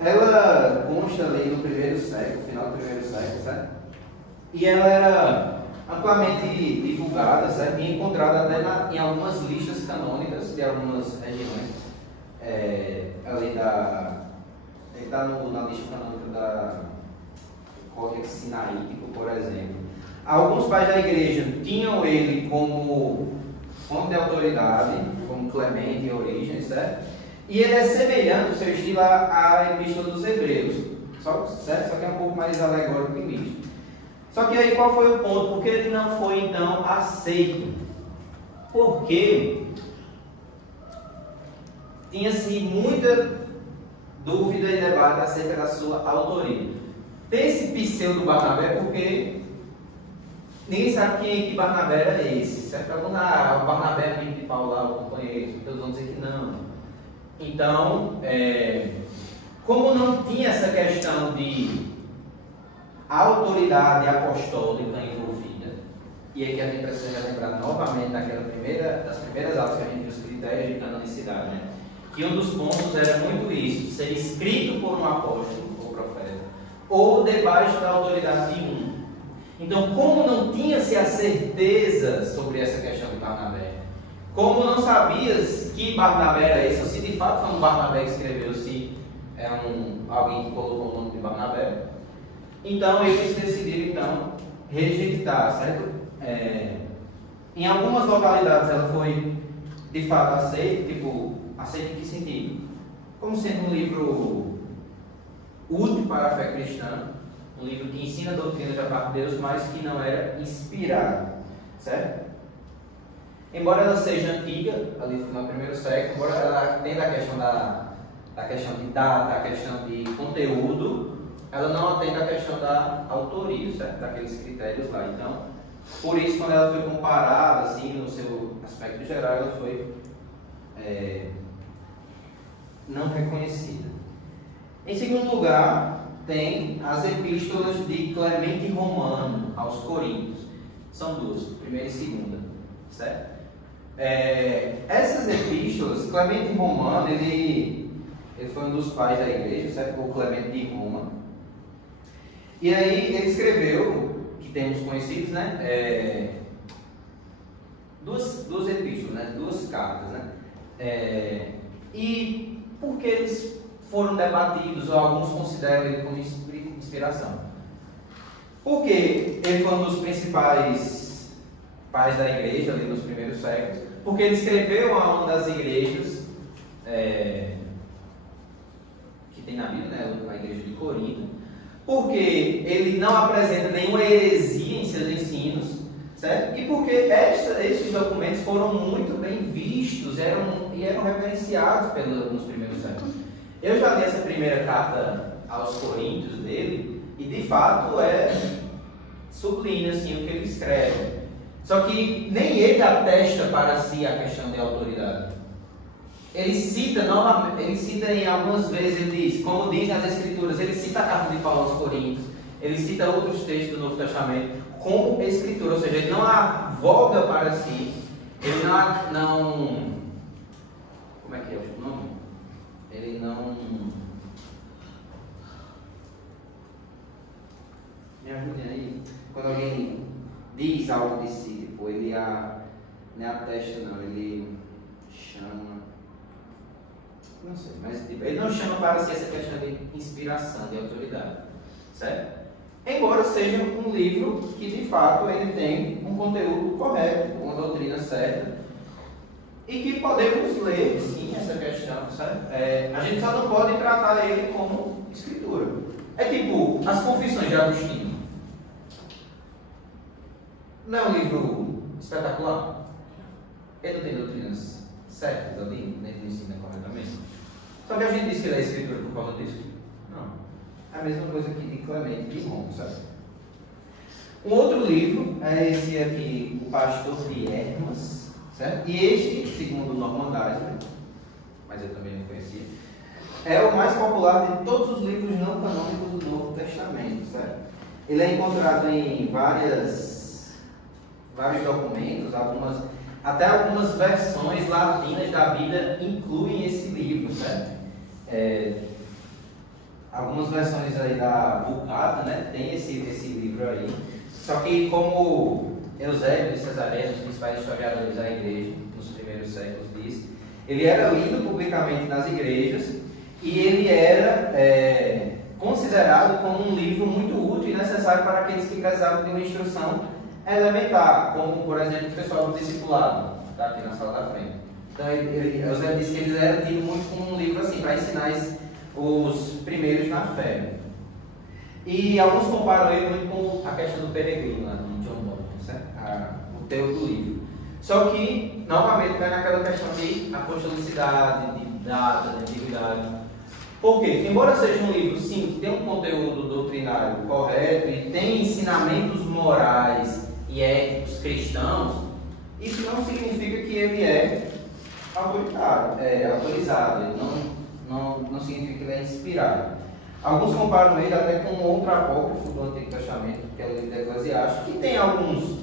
Ela consta ali no primeiro século, final do primeiro século, certo? E ela era amplamente divulgada, certo? E encontrada até em algumas listas canônicas de algumas regiões. Ali ele está na lista canônica da Códex Sinaítico, por exemplo. Alguns pais da igreja tinham ele como fonte de autoridade, como Clemente em origem, certo? E ele é semelhante, o seu estilo, à Epístola dos Hebreus, certo? Só que é um pouco mais alegórico e misto. Só que aí qual foi o ponto? Porque ele não foi então aceito? Porque tinha-se muita dúvida e debate acerca da sua autoria. Tem esse pseudo Barnabé porque ninguém sabe quem é que Barnabé era esse. Certo? Pergunta, o Barnabé é amigo de Paulo lá, o companheiro, todos vão dizer que não. Então, como não tinha essa questão de autoridade apostólica envolvida, e aí que a gente precisa lembrar novamente das primeiras aulas que a gente viu os critérios de canonicidade, né? Que um dos pontos era muito isso, ser escrito por um apóstolo ou profeta, ou debaixo da autoridade de um. Então, como não tinha-se a certeza sobre essa questão de Barnabé, como não sabias que Barnabé era esse, ou se de fato foi um Barnabé que escreveu, se é alguém que colocou o nome de Barnabé, então eles decidiram então rejeitar, certo? Em algumas localidades ela foi de fato aceita, aceita em que sentido? Como sendo um livro útil para a fé cristã, um livro que ensina a doutrina da parte de Deus, mas que não era inspirado, certo? Embora ela seja antiga, ali no final do primeiro século, embora ela tenha a questão da questão de data, a questão de conteúdo, ela não atende a questão da autoria, certo? Daqueles critérios lá. Então, por isso, quando ela foi comparada, assim, no seu aspecto geral, ela foi não reconhecida. Em segundo lugar, tem as epístolas de Clemente Romano aos Coríntios. São duas, primeira e segunda, certo? Essas epístolas, Clemente Romano, ele foi um dos pais da igreja, certo? O Clemente de Roma. E aí ele escreveu, que temos conhecidos, né? Duas epístolas, né? Duas cartas, né? E por que eles foram debatidos, ou alguns consideram ele como inspiração? Porque ele foi um dos principais pais da igreja ali nos primeiros séculos, porque ele escreveu a uma das igrejas que tem na Bíblia, né, a igreja de Corinto, porque ele não apresenta nenhuma heresia em seus ensinos, certo? E porque estes documentos foram muito bem vistos e eram referenciados nos primeiros séculos. Eu já li essa primeira carta aos Coríntios dele, e de fato é sublime assim, o que ele escreve. Só que nem ele atesta para si a questão de autoridade. Ele cita em algumas vezes, ele diz, como dizem as Escrituras, ele cita a carta de Paulo aos Coríntios, ele cita outros textos do Novo Testamento como escritura, ou seja, ele não avoga para si, ele não como é que é o nome? Ele não... Me ajudem aí. Quando alguém diz algo de si, tipo, ele não atesta não, ele chama, não sei, mas tipo, ele não chama para si essa questão de inspiração, de autoridade, certo? Embora seja um livro que de fato ele tem um conteúdo correto, uma doutrina certa, e que podemos ler sim essa questão, certo? A gente só não pode tratar ele como escritura. É tipo as Confissões de Agostinho. Não é um livro espetacular? Ele não tem doutrinas certas ali, né? Ele ensina corretamente. Só que a gente diz que ele é escritura por causa disso? Não. É a mesma coisa que de Clemente de Roma, sabe? Um outro livro é esse aqui, O Pastor de Hermas, certo? E este, segundo Norman Geisler, mas eu também não conhecia, é o mais popular de todos os livros não canônicos do Novo Testamento, certo? Ele é encontrado em vários documentos, até algumas versões latinas da Bíblia incluem esse livro, certo? Algumas versões aí da Vulgata, né, tem esse livro aí. Só que como Eusébio de Cesareia, os principais historiadores da igreja, nos primeiros séculos, diz, ele era lido publicamente nas igrejas e ele era considerado como um livro muito útil e necessário para aqueles que precisavam de uma instrução elementar, como, por exemplo, o pessoal do discipulado, está aqui na sala da frente. Então, Eusébio disse que ele era tido muito como um livro assim, para ensinar os primeiros na fé. E alguns comparam ele muito com a questão do peregrino, lá de John Donne, certo? O teor do livro. Só que, novamente, cai naquela questão de apostolicidade, de data, de antiguidade. Por quê? Embora seja um livro, sim, que tem um conteúdo doutrinário correto e tem ensinamentos morais e éticos cristãos, isso não significa que ele é autoritário, autorizado, ele não significa que ele é inspirado. Alguns comparam ele até com outro apócrifo do Antigo Testamento, que é o livro de Eclesiastes, que tem alguns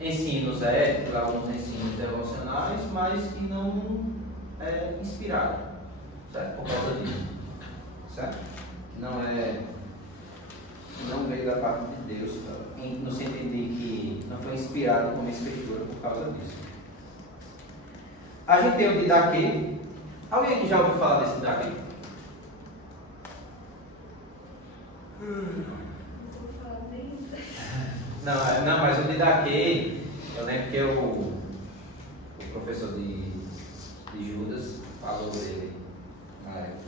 ensinos éticos, alguns ensinos devocionais, mas que não é inspirado, certo? Por causa disso, certo? Não veio da parte de Deus, no sentido de que não foi inspirado como escritura por causa disso. A gente tem o Didaquê. Alguém aqui já ouviu falar desse Didaquê? Não, mas o Didaquê, eu lembro que o professor de Judas falou dele na época.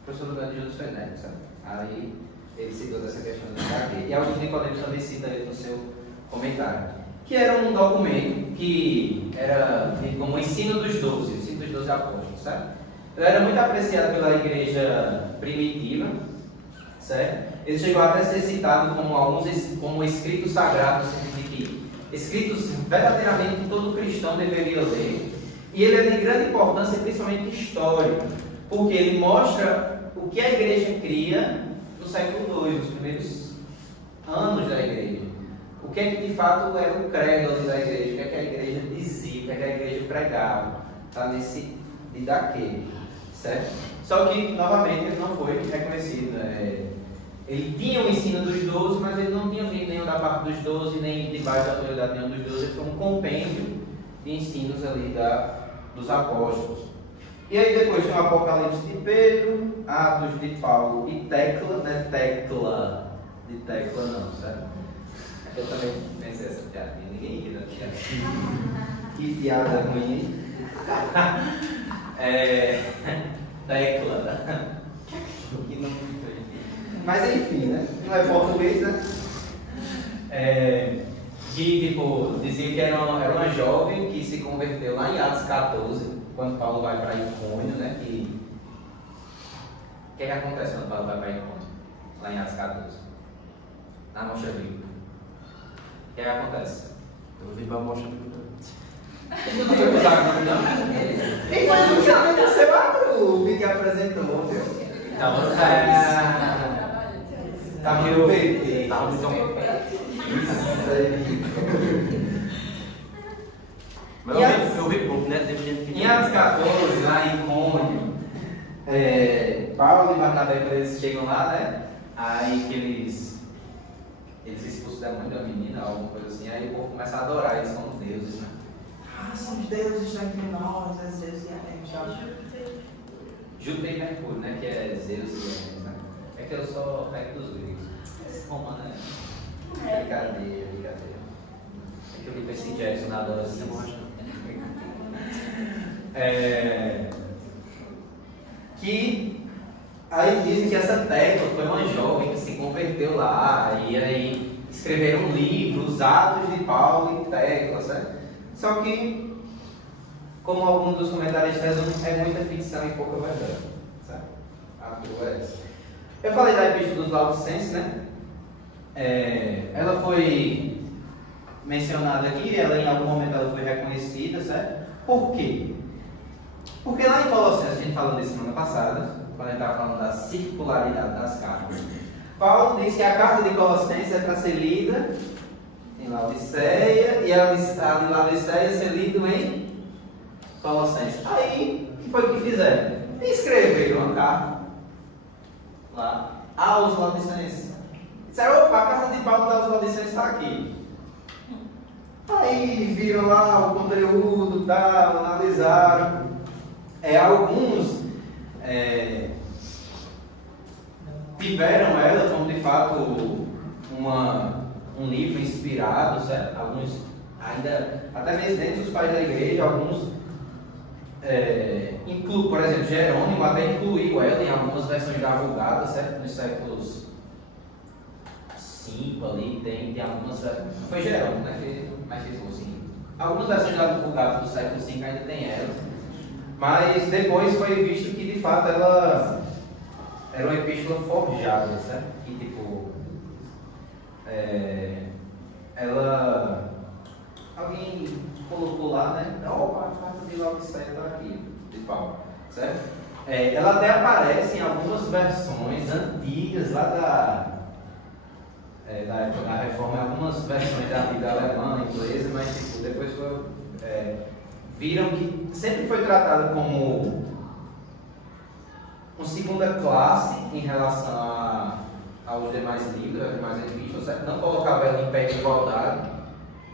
O professor de Judas foi neto, sabe? Aí ele citou dessa questão do Didaquê. E alguns Nicodemos também cita ele no seu comentário. Que era um documento que era como o ensino dos 12 apóstolos, certo? Ele era muito apreciado pela igreja primitiva, certo? Ele chegou até a ser citado como escrito sagrado, no sentido de que escritos verdadeiramente que todo cristão deveria ler. E ele é de grande importância, principalmente histórica, porque ele mostra o que a igreja cria no século II, nos primeiros anos da igreja. O que é que de fato era o credo ali da igreja, o que é que a igreja dizia, o que é que a igreja pregava. Está nesse Didaquê, certo? Só que, novamente, ele não foi reconhecido. Ele tinha o ensino dos 12, mas ele não tinha vindo nenhum da parte dos 12, nem debaixo da autoridade nenhum dos 12. Ele foi um compêndio de ensinos ali dos apóstolos. E aí depois tem o Apocalipse de Pedro, Atos de Paulo e Tecla, né? Tecla não, certo? Eu também pensei essa piadinha, ninguém ri da piada. Que piada ruim. Tecla. Que não. Mas enfim, né? Não é português, né? Que tipo, dizia que era uma jovem que se converteu lá em Atos 14, quando Paulo vai para Icônio, né? O que acontece quando Paulo vai para Icônio? Lá em Atos 14. Na mostra bíblica. O que acontece? Eu vim para a mostra bíblica. Tu não foi usar o nome, não? E foi justamente o seu grupo que apresentou, viu? Tá meio PT. Tá muito isso aí. Mas eu vi pouco, né? Teve gente que. Em Atos 14, lá em Icônio, Paulo e Barnabé, quando eles chegam lá, né? Aí que eles expulsam fosse da mãe da menina, alguma coisa assim, aí o povo começa a adorar eles como deuses, né? Ah, são os deuses estão entre nós, as deuses e Hermes, sabe? Júpiter e Mercúrio, né? Que é Zeus e Hermes, né? É que eu sou dos gregos. Esse romano é brincadeira. É que eu vi com esse Jackson na adolescência. Que aí dizem que essa Tecla foi uma jovem que se converteu lá, e aí escreveram um livro, Os Atos de Paulo e Tecla, certo? Só que, como alguns dos comentaristas resumem, é muita ficção e pouca verdade, certo? A tua é essa. Eu falei da Epístola dos Laodicenses, né? Ela foi mencionada aqui, ela em algum momento ela foi reconhecida, certo? Por quê? Porque lá em Colossenses, a gente falou disso semana passada, quando a gente estava falando da circularidade das cartas, Paulo diz que a carta de Colossenses é para ser lida em Laodiceia, e a de Laodiceia ser lido em Colossenses. Aí, o que foi que fizeram? Escreveram uma carta lá aos Laodicenses. Disseram, opa, a carta de Paulo aos Laodicenses está aqui. Aí viram lá o conteúdo, tal, analisaram. Alguns tiveram ela como de fato um livro inspirado, certo? Alguns ainda, até mesmo dentro dos pais da igreja, alguns por exemplo, Jerônimo até incluiu ela em algumas versões da Vulgata, certo? Nos séculos 5 ali, tem algumas versões. Não foi Jerônimo, né? Mas ficou assim. Algumas versões da Vulgata do século 5 ainda tem ela. Mas depois foi visto que de fato ela era uma epístola forjada, certo? Que tipo, alguém colocou lá, né? Opa, a carta de Laodiceia está aqui, de Paulo, certo? Ela até aparece em algumas versões antigas lá da época da Reforma, em algumas versões da Bíblia alemã, inglesa, mas tipo, depois viram que sempre foi tratado como uma segunda classe em relação aos demais livros, às demais epístolas, certo? Não colocava ela em pé de igualdade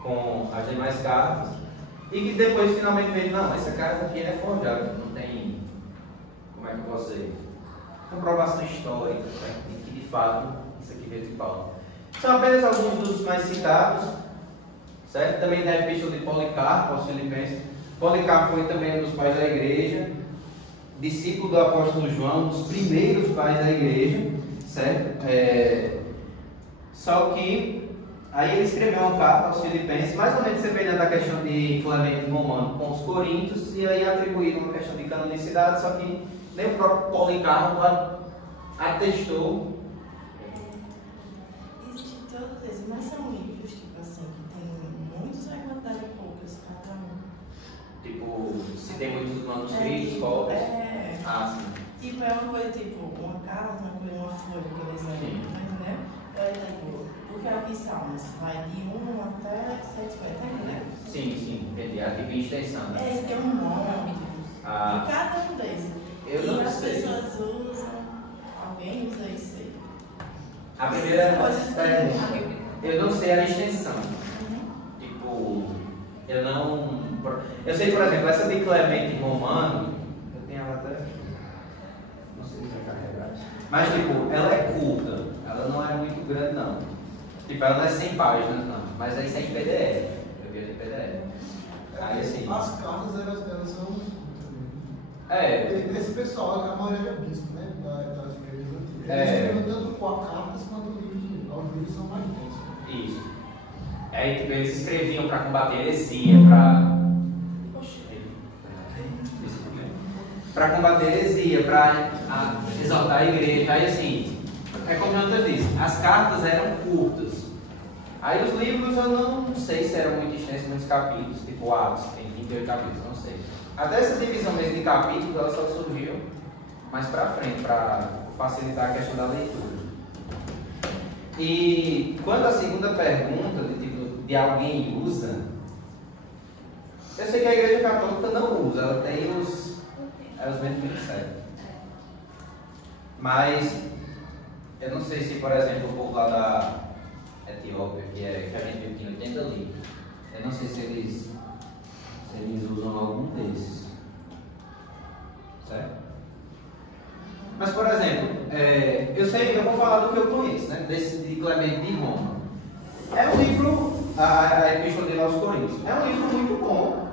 com as demais cartas, e que depois finalmente veio, não, essa carta aqui é forjada, não tem, como é que eu posso dizer, comprovação histórica, certo? E que de fato isso aqui veio de Paulo. São apenas alguns dos mais citados, certo? Também da epístola de Policarpo aos Filipenses. Policarpo foi também um dos pais da igreja, discípulo do apóstolo João, um dos primeiros pais da igreja, certo? Só que aí ele escreveu uma carta aos Filipenses, mais ou menos semelhante à questão de Clemente Romano com os Coríntios, e aí atribuíram uma questão de canonicidade, só que nem o próprio Policarpo atestou. Existem todas vezes, mas são livros, tipo assim, que tem muitos regulamentos e poucas cada um. Tipo, se tem muitos manuscritos, cópias. Ah, sim. Tipo, é uma coisa tipo, uma carta, uma folha, por exemplo, tá entendendo? Tipo, porque aqui Salmos vai de 1 até 750, tá entendendo? Sim, entendi. Aqui tem extensão, né? Tem um nome, tipo, de cada um desses. Eu não e as sei. pessoas usam, alguém usa isso aí. A primeira pergunta, eu não sei a extensão. Tipo, eu sei, por exemplo, essa de Clemente Romano, eu tenho ela até, não sei se vai carregar, mas tipo, ela é curta, ela não é muito grande não. Tipo, ela não é 100 páginas não, mas aí sai em PDF, eu vi em PDF. Aí assim... As cartas, elas são... Esse pessoal, a maioria é bispo, né? Das igrejas antigas. Eles escrevem tanto com cartas quanto os livros são mais densos. Isso. Aí tipo, eles escreviam para combater heresia, para combater heresia, para exaltar a igreja. Aí assim, é como o Jonathan disse, as cartas eram curtas. Aí os livros eu não sei se eram muito extensos, muitos capítulos, tipo Atos, tem 28 capítulos, não sei. Até essa divisão mesmo de capítulos, ela só surgiu mais para frente, para facilitar a questão da leitura. E quando a segunda pergunta de alguém usa, eu sei que a Igreja Católica não usa, ela tem os mesmos ministérios. Mas eu não sei se, por exemplo, o povo lá da Etiópia, cópia, que a gente viu que tem 80 livros. Eu não sei se eles usam algum desses. Certo? Mas, por exemplo, eu vou falar do que eu conheço, né? De Clemente de Roma. É um livro, a Epístola dele aos Coríntios, é um livro muito bom.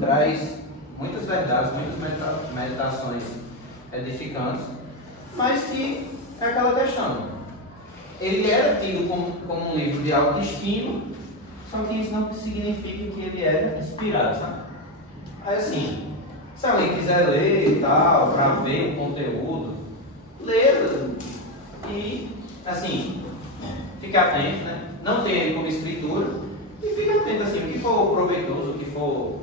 Traz muitas verdades, muitas meditações edificantes, mas que é aquela questão. Ele era tido como um livro de autoestima, só que isso não significa que ele era inspirado, sabe? Aí assim, se alguém quiser ler e tal, para ver o conteúdo, leia e, assim, fique atento, né? Não tenha ele como escritura e fique atento, assim, o que for proveitoso, o que for...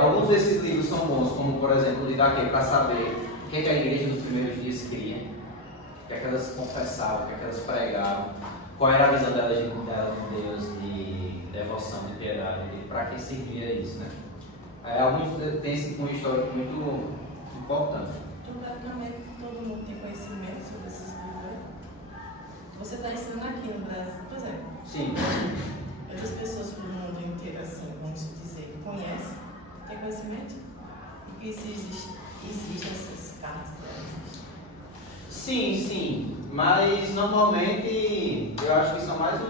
alguns desses livros são bons, como, por exemplo, o Didaquê, para saber o que a igreja dos primeiros dias queria, o que é que elas confessavam, o que é que elas pregavam, qual era a visão delas de Deus, de devoção, de piedade, para que servia isso, né? Alguns têm um histórico muito importante. Praticamente todo mundo tem conhecimento sobre esses livros. Você está ensinando aqui no Brasil, por exemplo. Sim. Muitas pessoas do mundo inteiro, assim, vamos dizer, conhecem, têm conhecimento e que existem essas cartas. Sim, mas normalmente eu acho que são mais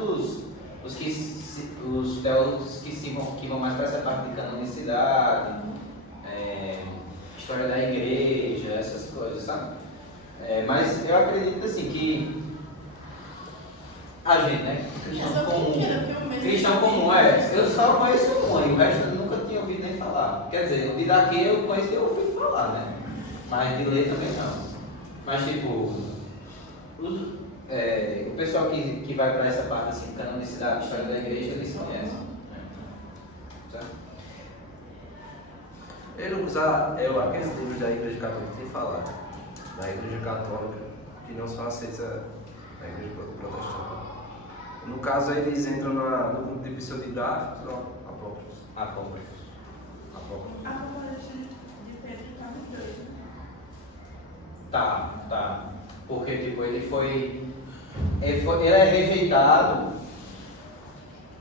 os teólogos que vão mais para essa parte de canonicidade, história da igreja, essas coisas, sabe? Mas eu acredito assim que a gente, né? Cristão comum, eu só conheço um, e o resto eu nunca tinha ouvido nem falar. Quer dizer, de daqui eu conheço, eu ouvi falar, né? Mas de ler também não. Mas tipo, o pessoal que vai para essa parte assim, canonicidade, história da igreja, eles conhecem. Certo? Ele usa aqueles livros da Igreja Católica que tem falado, da Igreja Católica, que não são aceitos na Igreja Protestante. No caso, eles entram no grupo de pseudodidáticos ou apócrifos? Apócrifos. A Apocalipse de Pedro está nos dois, né? Tá. Porque tipo, ele é rejeitado.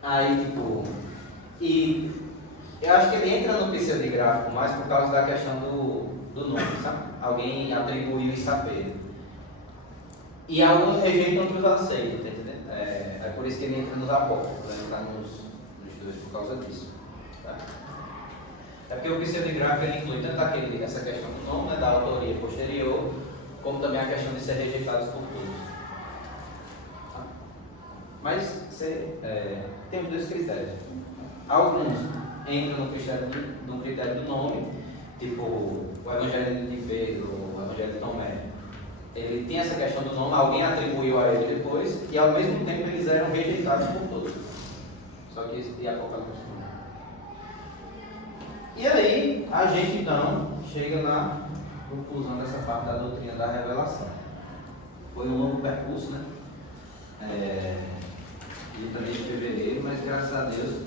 Aí tipo. E eu acho que ele entra no pseudográfico mais por causa da questão do nome, sabe? Alguém atribuiu isso a Pedro. E alguns rejeitam, outros aceitam, tá entendendo? É por isso que ele entra nos apócrifos, ele está nos dois por causa disso. Tá? É porque o pseudográfico ele inclui tanto essa questão do nome, né, da autoria posterior, como também a questão de ser rejeitados por todos. Tá? Mas tem os dois critérios. Alguns entram no critério do nome, tipo o Evangelho de Pedro, o Evangelho de Tomé. Ele tem essa questão do nome, alguém atribuiu a ele depois, e ao mesmo tempo eles eram rejeitados por todos. Só que isso de Apocalipse não. E aí, a gente então chega na conclusão dessa parte da doutrina da revelação. Foi um longo percurso, né? De 3 de fevereiro, mas graças a Deus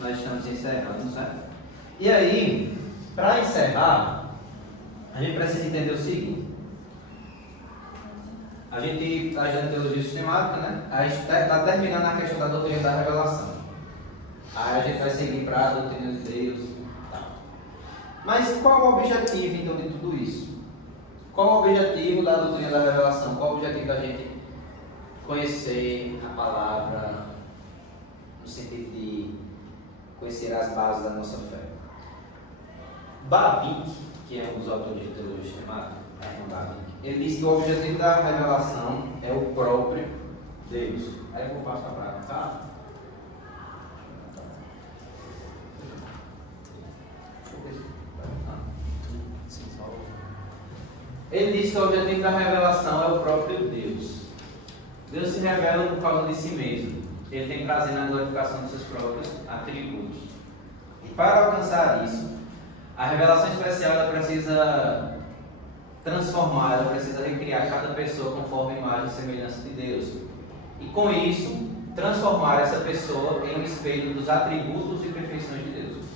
nós estamos encerrando, certo? E aí, para encerrar, a gente precisa entender o seguinte. A gente está estudando teologia sistemática, né? A gente está terminando a questão da doutrina da revelação. Aí a gente vai seguir para a doutrina de Deus. Tá. Mas qual o objetivo então de tudo isso? Qual o objetivo da doutrina da revelação? Qual o objetivo da gente conhecer a palavra no sentido de conhecer as bases da nossa fé? Bavinck, que é um dos autores de teologia sistemática, ele diz que o objetivo da revelação é o próprio Deus. Aí eu vou passar para cá. Ele diz que o objetivo da revelação é o próprio Deus. Deus se revela por causa de si mesmo. Ele tem prazer na glorificação dos seus próprios atributos. E para alcançar isso, a revelação especial ela precisa transformar, ela precisa recriar cada pessoa conforme a imagem e semelhança de Deus. E com isso, transformar essa pessoa em um espelho dos atributos e perfeições de Deus.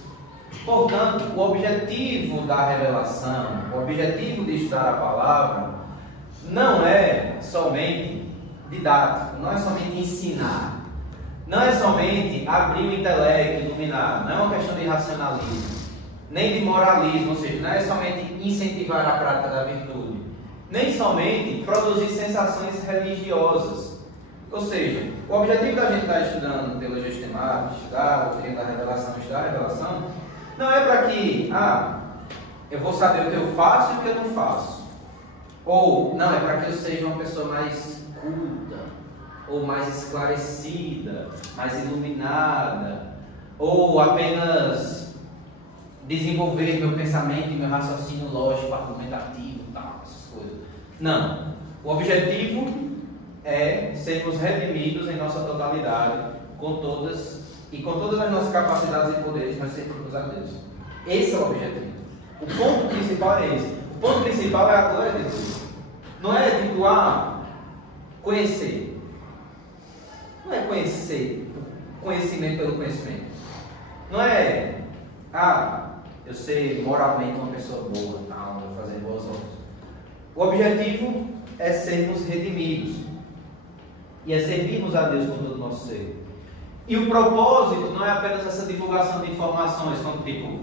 Portanto, o objetivo da revelação, o objetivo de estudar a palavra, não é somente didático, não é somente ensinar, não é somente abrir o intelecto, iluminar, não é uma questão de racionalismo, nem de moralismo, ou seja, não é somente incentivar a prática da virtude, nem somente produzir sensações religiosas. Ou seja, o objetivo da gente estar estudando teologia sistemática, estudar a doutrina da revelação, estudar a revelação, não é para que, eu vou saber o que eu faço e o que eu não faço. Ou, não, é para que eu seja uma pessoa mais culta, ou mais esclarecida, mais iluminada, ou apenas desenvolver meu pensamento e meu raciocínio lógico, argumentativo, tal, essas coisas. Não. O objetivo é sermos redimidos em nossa totalidade, com todas as nossas capacidades e poderes, nós servirmos a Deus. Esse é o objetivo. O ponto principal é esse. O ponto principal é a glória de Deus. Não é tipo, conhecer. Não é conhecer, conhecimento pelo conhecimento. Não é, eu ser moralmente uma pessoa boa, tal, vou fazer boas obras. O objetivo é sermos redimidos. E é servirmos a Deus com todo o nosso ser. E o propósito não é apenas essa divulgação de informações, como tipo,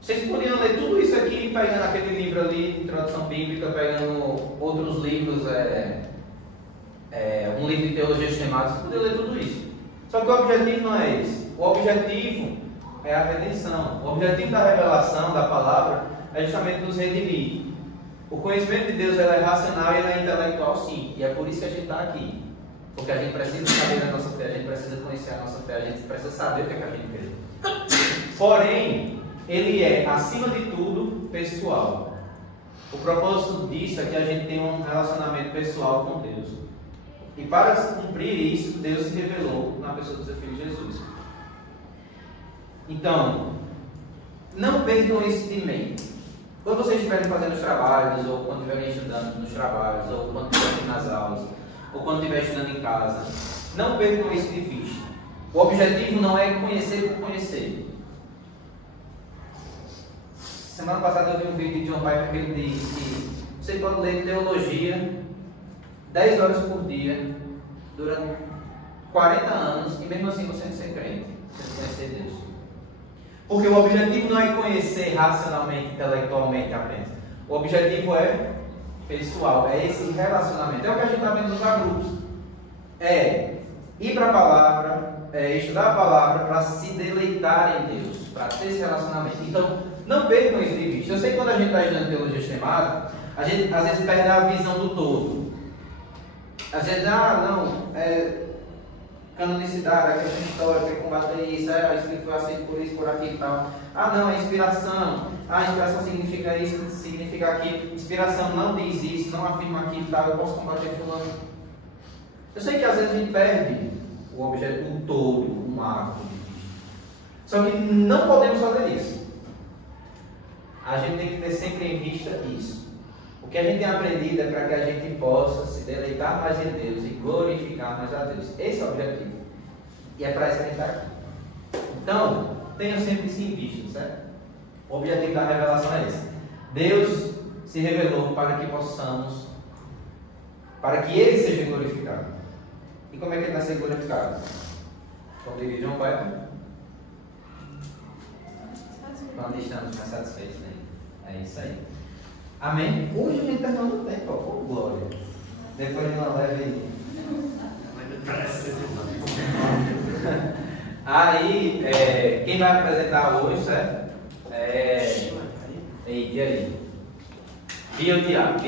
vocês poderiam ler tudo isso aqui, pegando aquele livro ali, Introdução Bíblica, pegando outros livros, um livro de teologia sistemática, vocês poderiam ler tudo isso. Só que o objetivo não é esse. O objetivo é a redenção. O objetivo da revelação, da palavra, é justamente nos redimir. O conhecimento de Deus é racional e ele é intelectual, sim. E é por isso que a gente está aqui. Porque a gente precisa saber da nossa fé, a gente precisa conhecer a nossa fé, a gente precisa saber o que é que a gente crê. Porém, ele é, acima de tudo, pessoal. O propósito disso é que a gente tenha um relacionamento pessoal com Deus. E para cumprir isso, Deus se revelou na pessoa do seu Filho Jesus. Então, não percam isso de mente. Quando vocês estiverem fazendo os trabalhos, ou quando estiverem estudando nos trabalhos, ou quando estiverem nas aulas, ou quando estiverem estudando em casa, não percam isso de vista. O objetivo não é conhecer por conhecer. Semana passada eu vi um vídeo de John Piper que ele diz que você pode ler teologia 10 horas por dia, durante 40 anos, e mesmo assim você não ser crente, você não conhecer Deus. Porque o objetivo não é conhecer racionalmente, intelectualmente apenas. O objetivo é pessoal, é esse relacionamento. É o que a gente está vendo nos agrupos. É ir para a palavra, estudar a palavra para se deleitar em Deus, para ter esse relacionamento. Então, não percam isso de vista. Eu sei que quando a gente está estudando teologia sistemática, a gente às vezes perde a visão do todo. Às vezes, canonicidade, a questão histórica, combater isso, isso foi assim por isso, por aqui e tal. Não, é inspiração. Inspiração significa isso, significa aquilo. Inspiração não diz isso, não afirma aquilo e tal, eu posso combater fulano. Eu sei que às vezes a gente perde o objeto, o todo, o macro de vista. Só que não podemos fazer isso. A gente tem que ter sempre em vista isso. O que a gente tem aprendido é para que a gente possa se deleitar mais em Deus e glorificar mais a Deus. Esse é o objetivo. E é para isso que a gente está aqui. Então, tenham sempre isso em vista, certo? O objetivo da revelação é esse. Deus se revelou para que possamos, para que Ele seja glorificado. E como é que Ele vai ser glorificado? Como diria John Piper? Quando estamos mais satisfeitos, né? É isso aí. Amém? Hoje a gente está dando tempo, com glória. Depois de uma leve. Aí, quem vai apresentar hoje, certo? E aí? Bia, Tiago.